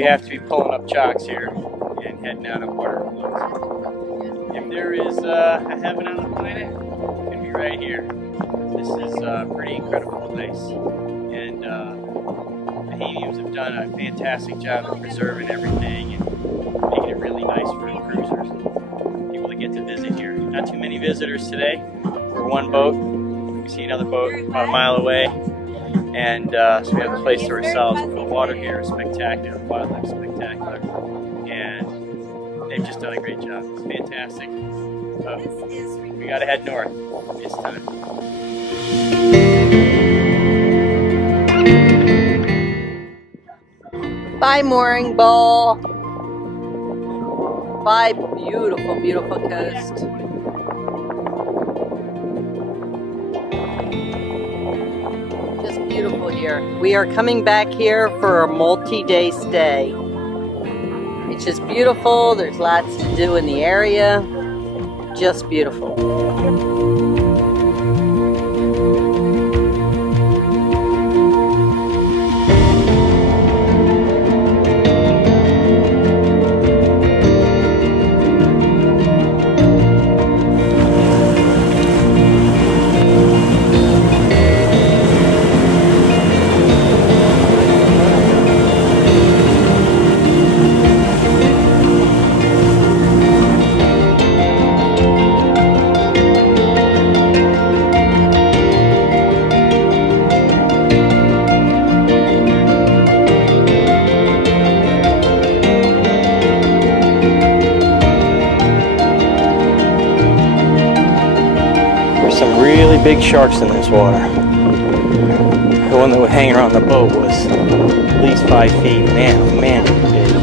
we have to be pulling up chocks here and heading out on water floats. If there is a heaven on the planet, it's going to be right here. This is a pretty incredible place, and the Bahamians have done a fantastic job of preserving everything and making it really nice for cruisers and people to get to visit here. Not too many visitors today. We're one boat. We see another boat about a mile away, and so we have a place to ourselves. The water here is spectacular, the wildlife is spectacular, and they've just done a great job. It's fantastic. So we gotta head north. It's time. Bye, mooring ball. Bye, beautiful, beautiful coast. Just beautiful here. We are coming back here for a multi-day stay. It's just beautiful. There's lots to do in the area. Just beautiful. Some really big sharks in this water. The one that was hanging around the boat was at least 5 feet. Man, oh man, big.